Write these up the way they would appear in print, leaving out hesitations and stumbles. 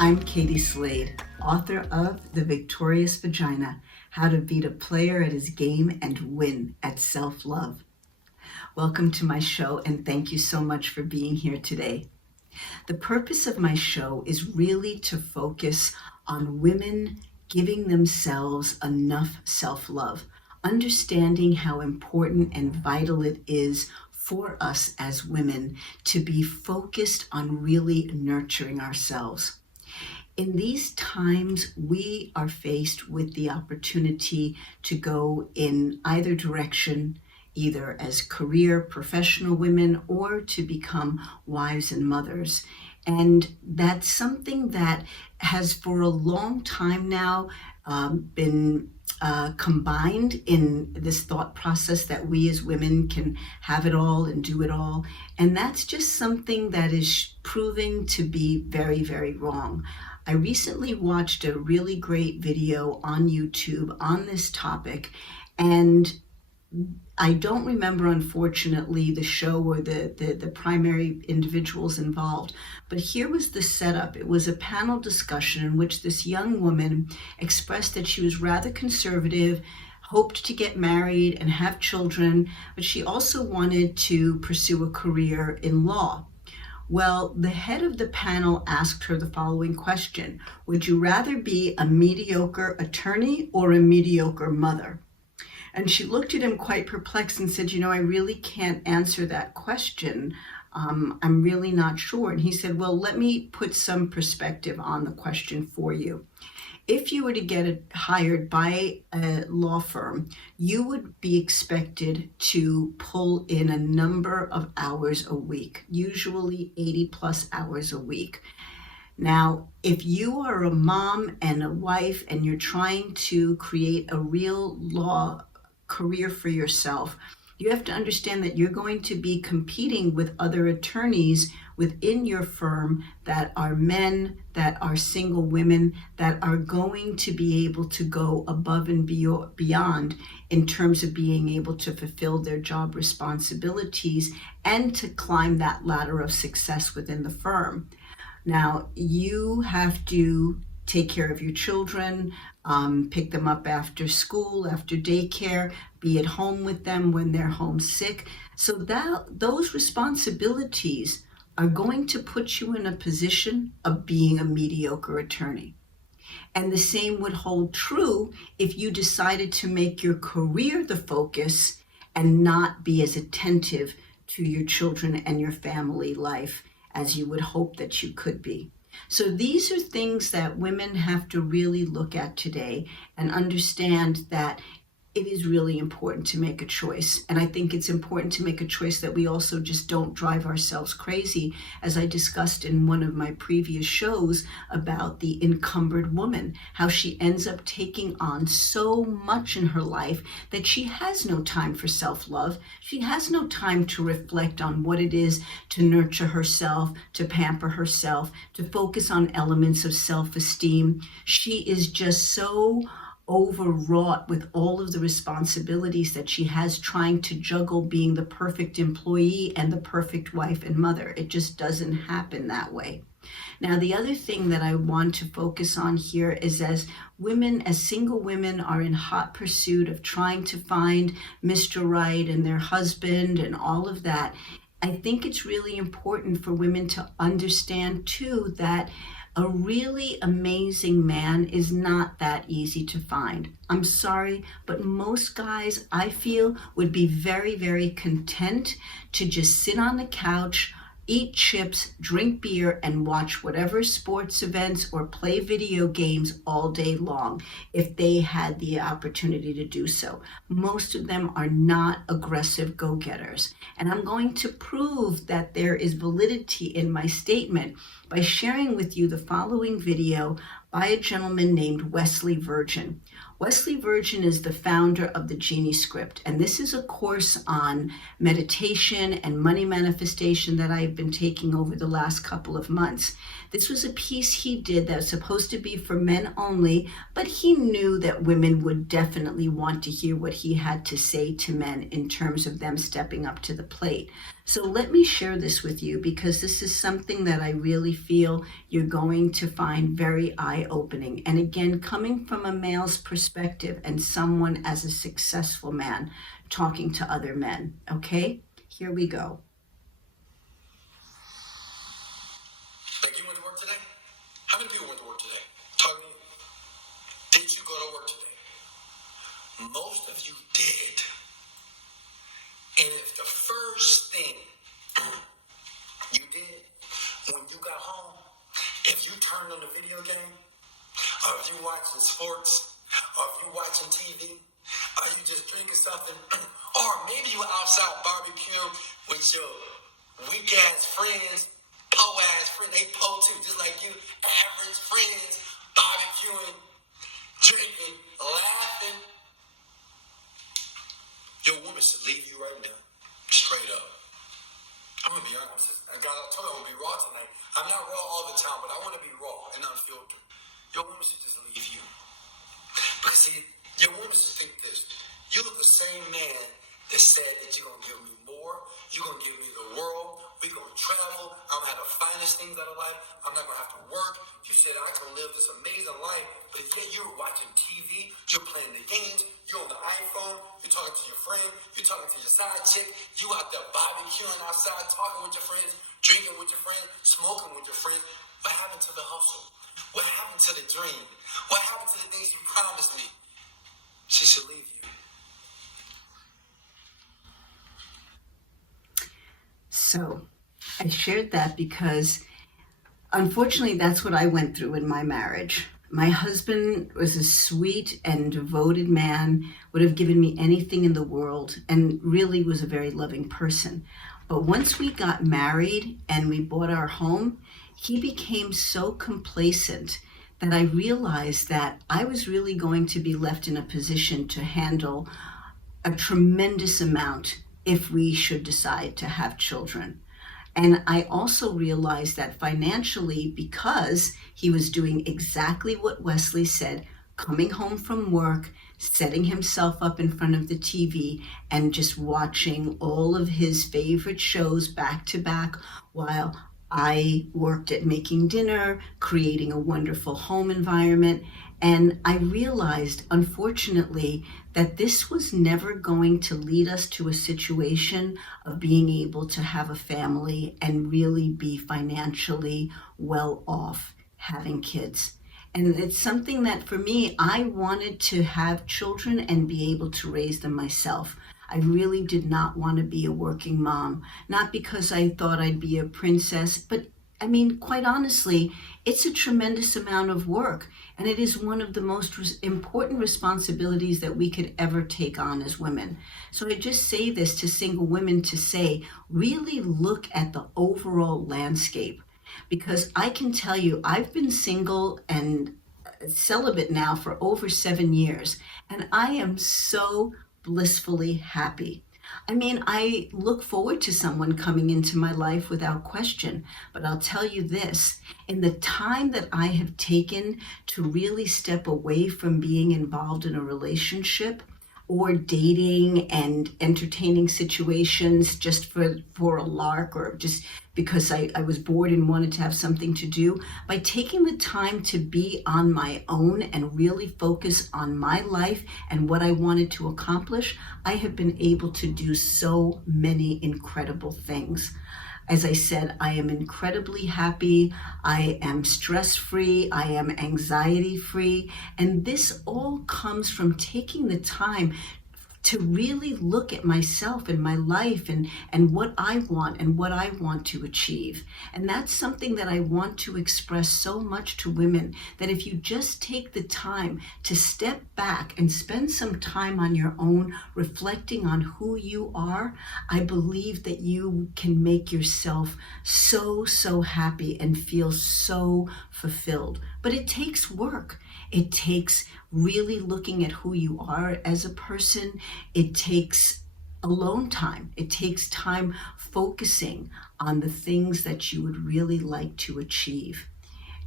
I'm Katie Slade, author of The Victorious Vagina, How to Beat a Player at His Game and Win at Self-Love. Welcome to my show, and thank you so much for being here today. The purpose of my show is really to focus on women giving themselves enough self-love, understanding how important and vital it is for us as women to be focused on really nurturing ourselves. In these times, we are faced with the opportunity to go in either direction, either as career professional women or to become wives and mothers. And that's something that has for a long time now been combined in this thought process that we as women can have it all and do it all. And that's just something that is proving to be very, very wrong. I recently watched a really great video on YouTube on this topic, and I don't remember, unfortunately, the show or the primary individuals involved, but here was the setup. It was a panel discussion in which this young woman expressed that she was rather conservative, hoped to get married and have children, but she also wanted to pursue a career in law. Well, the head of the panel asked her the following question: would you rather be a mediocre attorney or a mediocre mother? And she looked at him quite perplexed and said, I really can't answer that question. I'm really not sure. And he said, well, let me put some perspective on the question for you. If you were to get hired by a law firm, you would be expected to pull in a number of hours a week, usually 80 plus hours a week. Now, if you are a mom and a wife and you're trying to create a real law career for yourself, you have to understand that you're going to be competing with other attorneys within your firm that are men, that are single women, that are going to be able to go above and beyond in terms of being able to fulfill their job responsibilities and to climb that ladder of success within the firm. Now, you have to take care of your children, pick them up after school, after daycare, be at home with them when they're homesick. So those responsibilities are going to put you in a position of being a mediocre attorney. And the same would hold true if you decided to make your career the focus and not be as attentive to your children and your family life as you would hope that you could be. So these are things that women have to really look at today and understand that it is really important to make a choice. And I think it's important to make a choice that we also just don't drive ourselves crazy, as I discussed in one of my previous shows about the encumbered woman, how she ends up taking on so much in her life that she has no time for self-love. She has no time to reflect on what it is to nurture herself, to pamper herself, to focus on elements of self-esteem. She is just so overwrought with all of the responsibilities that she has, trying to juggle being the perfect employee and the perfect wife and mother. It just doesn't happen that way. Now, the other thing that I want to focus on here is as women, as single women are in hot pursuit of trying to find Mr. Right and their husband and all of that, I think it's really important for women to understand too that a really amazing man is not that easy to find. I'm sorry, but most guys, I feel, would be very, very content to just sit on the couch, eat chips, drink beer, and watch whatever sports events or play video games all day long if they had the opportunity to do so. Most of them are not aggressive go-getters. And I'm going to prove that there is validity in my statement by sharing with you the following video by a gentleman named Wesley Virgin. Wesley Virgin is the founder of the Genie Script, and this is a course on meditation and money manifestation that I've been taking over the last couple of months. This was a piece he did that was supposed to be for men only, but he knew that women would definitely want to hear what he had to say to men in terms of them stepping up to the plate. So let me share this with you because this is something that I really feel you're going to find very eye-opening. And again, coming from a male's perspective and someone as a successful man talking to other men. Okay, here we go. Like, you went to work today? How many people went to work today? Talk to me. Did you go to work today? Most of you did. And if the first thing you did when you got home, if you turned on the video game, or if you watching sports, or if you watching TV, or you just drinking something, or maybe you outside barbecuing with your weak-ass friends, po-ass friends, they po too, just like you, average friends, barbecuing, drinking, laughing. Your woman should leave you right now, straight up. I'm gonna be honest. I told you I'm gonna be raw tonight. I'm not raw all the time, but I want to be raw and unfiltered. Your woman should just leave you. Because see, your woman should think this. You look the same man that said that you're gonna give me more, you're gonna give me the world, we're gonna travel, I'm gonna have the finest things out of life, I'm not gonna have to work. You said I can live this amazing life, but yet you're watching TV, you're playing the games, you're on the iPhone, you're talking to your friend, you're talking to your side chick, you out there barbecuing outside, talking with your friends, drinking with your friends, smoking with your friends. What happened to the hustle? What happened to the dream? What happened to the things you promised me? She should leave you. So I shared that because unfortunately that's what I went through in my marriage. My husband was a sweet and devoted man, would have given me anything in the world, and really was a very loving person. But once we got married and we bought our home, he became so complacent that I realized that I was really going to be left in a position to handle a tremendous amount if we should decide to have children. And I also realized that financially, because he was doing exactly what Wesley said, coming home from work, setting himself up in front of the TV and just watching all of his favorite shows back to back while I worked at making dinner, creating a wonderful home environment. And I realized, unfortunately, that this was never going to lead us to a situation of being able to have a family and really be financially well off having kids. And it's something that for me, I wanted to have children and be able to raise them myself. I really did not want to be a working mom, not because I thought I'd be a princess, but I mean, quite honestly, it's a tremendous amount of work, and it is one of the most important responsibilities that we could ever take on as women. So I just say this to single women to say, really look at the overall landscape, because I can tell you, I've been single and celibate now for over 7 years, and I am so blissfully happy. I mean, I look forward to someone coming into my life without question, but I'll tell you this, in the time that I have taken to really step away from being involved in a relationship or dating and entertaining situations just for a lark or just because I was bored and wanted to have something to do, by taking the time to be on my own and really focus on my life and what I wanted to accomplish, I have been able to do so many incredible things. As I said, I am incredibly happy, I am stress-free, I am anxiety-free, and this all comes from taking the time to really look at myself and my life and what I want and what I want to achieve. And that's something that I want to express so much to women, that if you just take the time to step back and spend some time on your own, reflecting on who you are, I believe that you can make yourself so happy and feel so fulfilled. But it takes work. It takes really looking at who you are as a person. It takes alone time. It takes time focusing on the things that you would really like to achieve.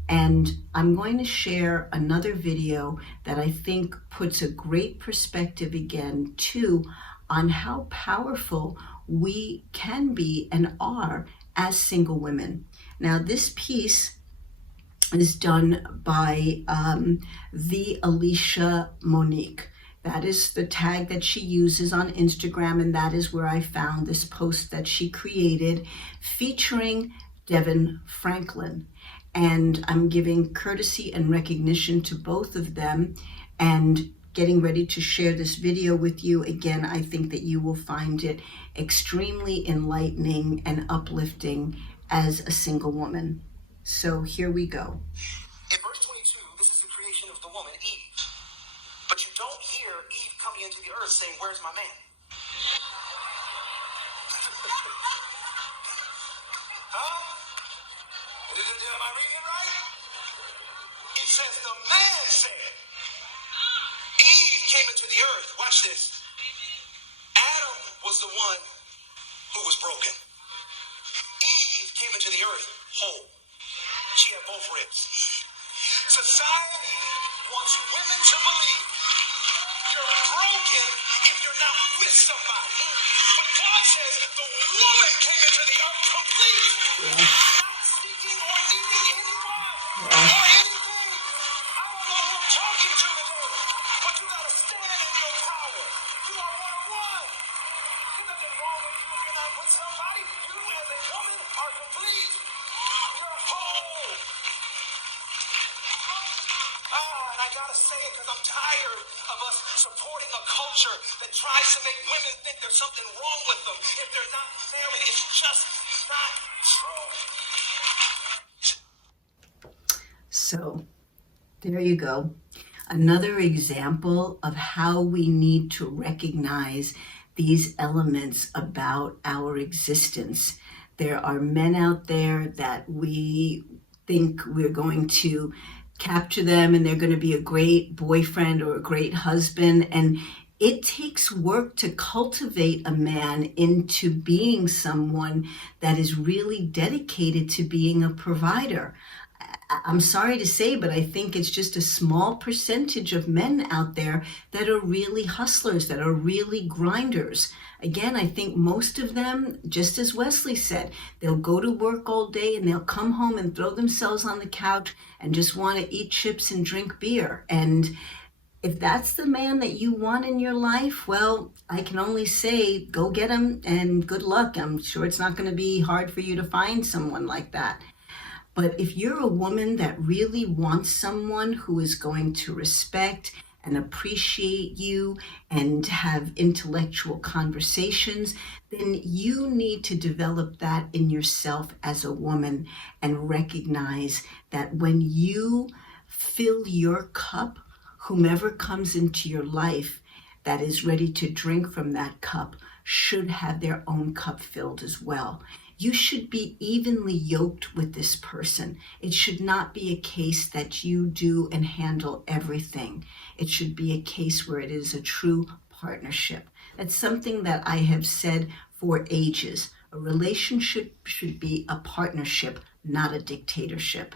And I'm going to share another video that I think puts a great perspective again, too, on how powerful we can be and are as single women. Now, this piece is done by the Alicia Monique. That is the tag that she uses on Instagram, and that is where I found this post that she created featuring Devin Franklin. And I'm giving courtesy and recognition to both of them and getting ready to share this video with you. Again, I think that you will find it extremely enlightening and uplifting as a single woman. So here we go. In verse 22, this is the creation of the woman, Eve. But you don't hear Eve coming into the earth saying, "Where's my man?" Huh? Am I reading right? It says the man said, Eve came into the earth. Watch this. Adam was the one who was broken. Eve came into the earth whole. She had both ribs. Society wants women to believe you're broken if you're not with somebody. But God says the woman came into the earth complete. Not seeking or needing anyone or anything. I don't know who I'm talking to today, but you gotta stand in your power. You are one. There's nothing wrong with you if you're not with somebody. You as a woman are complete. You're whole. And I gotta say it because I'm tired of us supporting a culture that tries to make women think there's something wrong with them if they're not married. It's just not true. So there you go. Another example of how we need to recognize these elements about our existence. There are men out there that we think we're going to capture them and they're going to be a great boyfriend or a great husband. And it takes work to cultivate a man into being someone that is really dedicated to being a provider. I'm sorry to say, but I think it's just a small percentage of men out there that are really hustlers, that are really grinders. Again, I think most of them, just as Wesley said, they'll go to work all day and they'll come home and throw themselves on the couch and just want to eat chips and drink beer. And if that's the man that you want in your life, well, I can only say go get him and good luck. I'm sure it's not going to be hard for you to find someone like that. But if you're a woman that really wants someone who is going to respect and appreciate you and have intellectual conversations, then you need to develop that in yourself as a woman and recognize that when you fill your cup, whomever comes into your life that is ready to drink from that cup should have their own cup filled as well. You should be evenly yoked with this person. It should not be a case that you do and handle everything. It should be a case where it is a true partnership. That's something that I have said for ages. A relationship should be a partnership, not a dictatorship.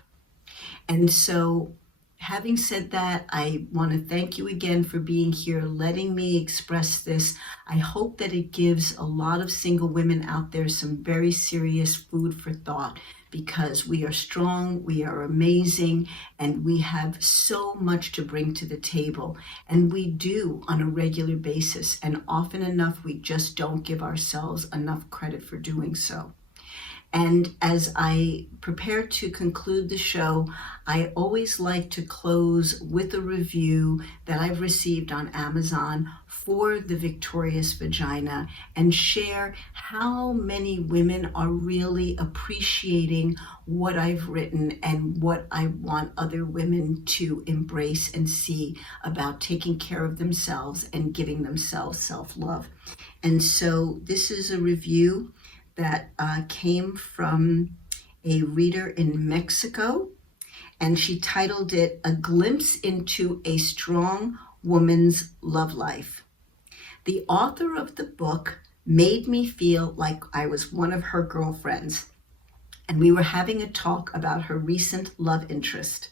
And so, having said that, I want to thank you again for being here, letting me express this. I hope that it gives a lot of single women out there some very serious food for thought, because we are strong, we are amazing, and we have so much to bring to the table. And we do on a regular basis, and often enough, we just don't give ourselves enough credit for doing so. And as I prepare to conclude the show, I always like to close with a review that I've received on Amazon for the Victorious Vagina and share how many women are really appreciating what I've written and what I want other women to embrace and see about taking care of themselves and giving themselves self-love. And so this is a review that came from a reader in Mexico, and she titled it A Glimpse into a Strong Woman's Love Life. The author of the book made me feel like I was one of her girlfriends, and we were having a talk about her recent love interest.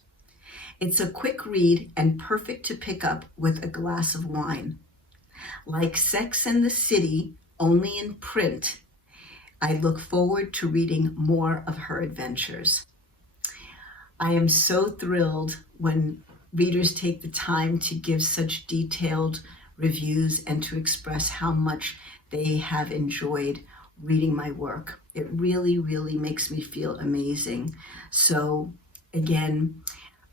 It's a quick read and perfect to pick up with a glass of wine. Like Sex and the City, only in print, I look forward to reading more of her adventures. I am so thrilled when readers take the time to give such detailed reviews and to express how much they have enjoyed reading my work. It really, really makes me feel amazing. So again,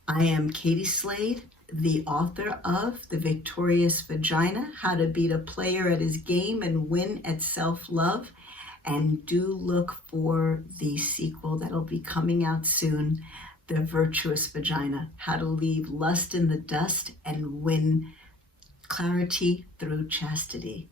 I am Katie Slade, the author of The Victorious Vagina, How to Beat a Player at His Game and Win at Self-Love. And do look for the sequel that'll be coming out soon, The Virtuous Vagina, How to Leave Lust in the Dust and Win Clarity Through Chastity.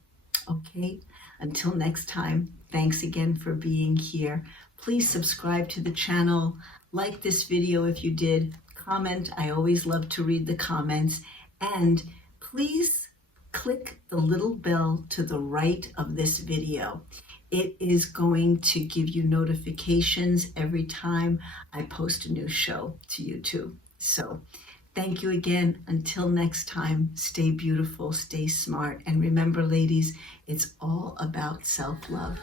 Okay, until next time, thanks again for being here. Please subscribe to the channel, like this video if you did, comment. I always love to read the comments. And please click the little bell to the right of this video. It is going to give you notifications every time I post a new show to YouTube. So thank you again. Until next time, stay beautiful, stay smart. And remember, ladies, it's all about self-love.